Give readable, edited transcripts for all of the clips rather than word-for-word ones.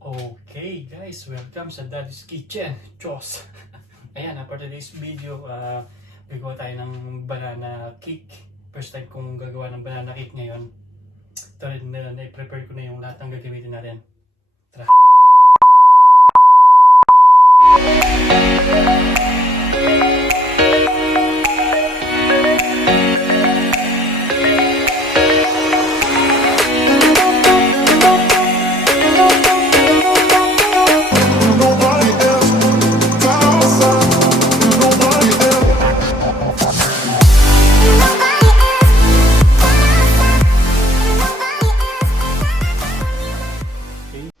Okay guys, welcome sa Daddy's Kitchen. Chos! Ayan, for today's video, gagawa tayo ng banana cake. First time kong gagawa ng banana cake ngayon. Ito rin na-prepare ko na yung lahat ng gagamitin natin. Tara!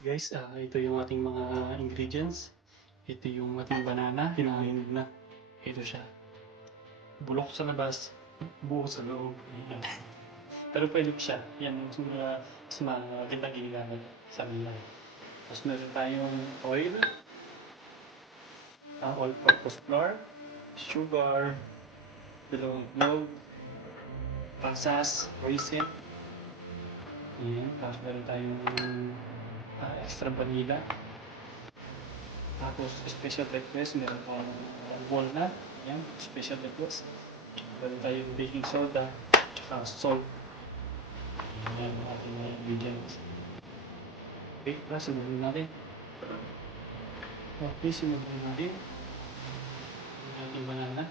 Guys, ito yung ating mga ingredients. Ito yung ating banana, pinahinog na. Ito siya. Bulok sa labas, buo sa loob. Ayan. Pero pwede pa siya. Yan, mas magandang ginagamit sa nila. Tapos meron tayong oil, all-purpose flour, sugar, dalawang clove, pasas, raisin. Ayan. Tapos meron tayong extra vanilla. Tapos special request, meron pang walnut. Ayan, special request. Meron tayong baking soda, tsaka salt. Ayan ang ating mga ingredients. Okay, sunodin natin. Okay, sunodin natin ang ating banana.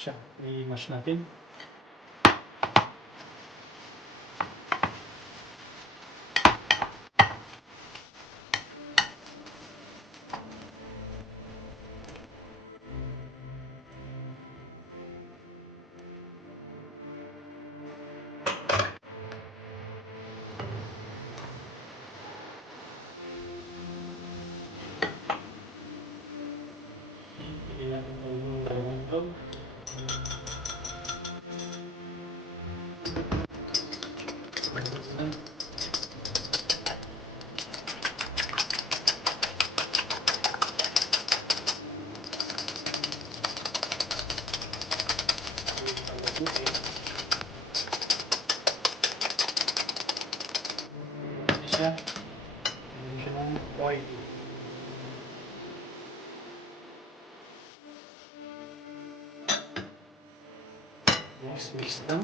Siya, i-mash natin. Piliin natin yung dalawang itlog. Siya, meron siya ng oil. Next, mix lang.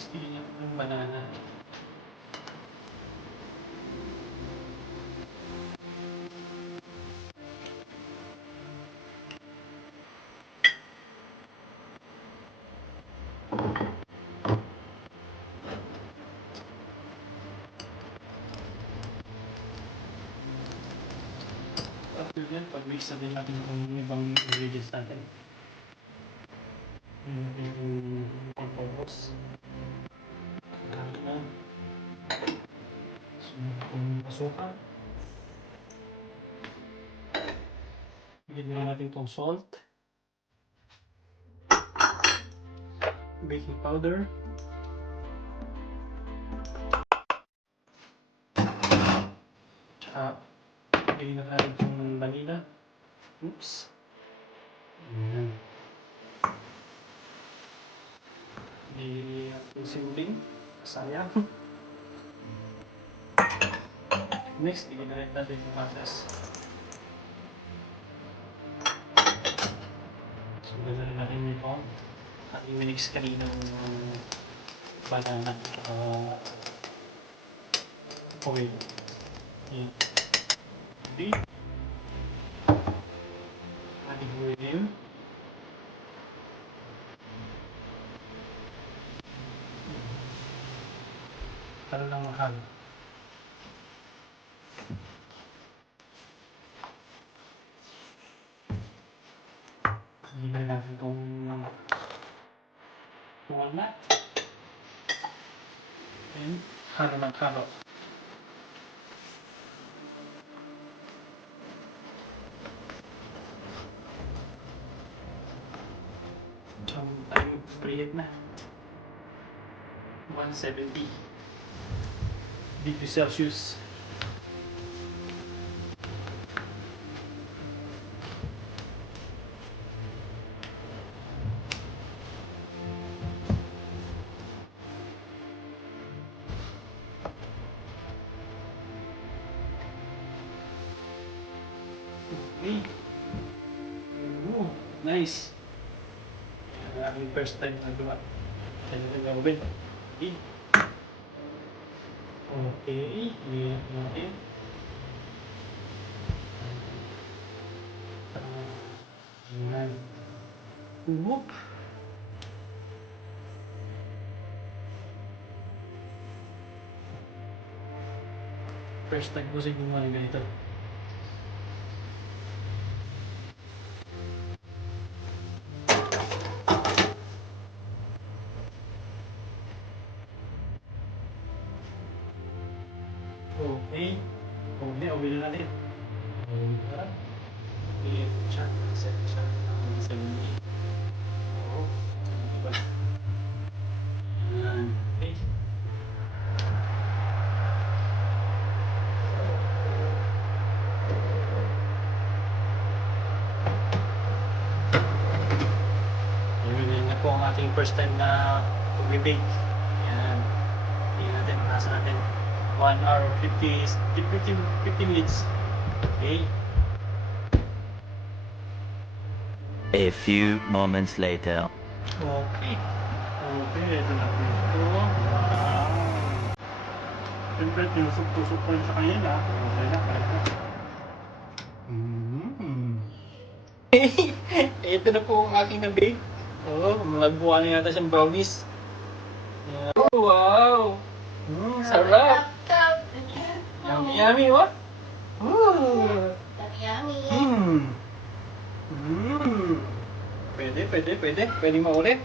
Sige lang ng banana. After that, pag-mix na din natin yung ibang ingredients natin. Yung all-purpose. Kaka. Yung asukal. Bigyan na natin itong salt. Baking powder. Tsaka, bigyan na natin itong vanilla. Oops. Ayan. Bigyan natin simuling. Sayang. Next, bigyan na natin yung pasas. So, gano'n natin ito. Ating minix kanina ng banana. Oil. Ayan. Okay. Ating oil. Para lang mahal. Hihintay natin itong walnut. And halo ng halo. maliit na. 170 degrees Celsius. Okay. Oh, nice. Yan ang aking first time nagawa. Kaya nagawin. Okay. Okay. Okay. Ayan. Whoop. First time ko sa gumawa ng ganito. Okay. Uli na natin. I-check. Set siya. Sa mini. Oo. Diba? Yan. Okay. Yun na po ang ating first time na pag-bake. Yan. Tingnan natin. Nasa natin. 1 hour 50 minutes. Okay. A few moments later. Okay. Okay, ito na po ito. Wow. Siyempre, tinusok-tusok ko rin sa kanila. Okay na, kaya na. Ito na po ang aking na-bake. Oo, magbuka na yata siyang brownies. Yeah. Oh, wow! Sarap! Yummy, yummy, what? Ooh! Yummy. Pwede. Pwede maulit.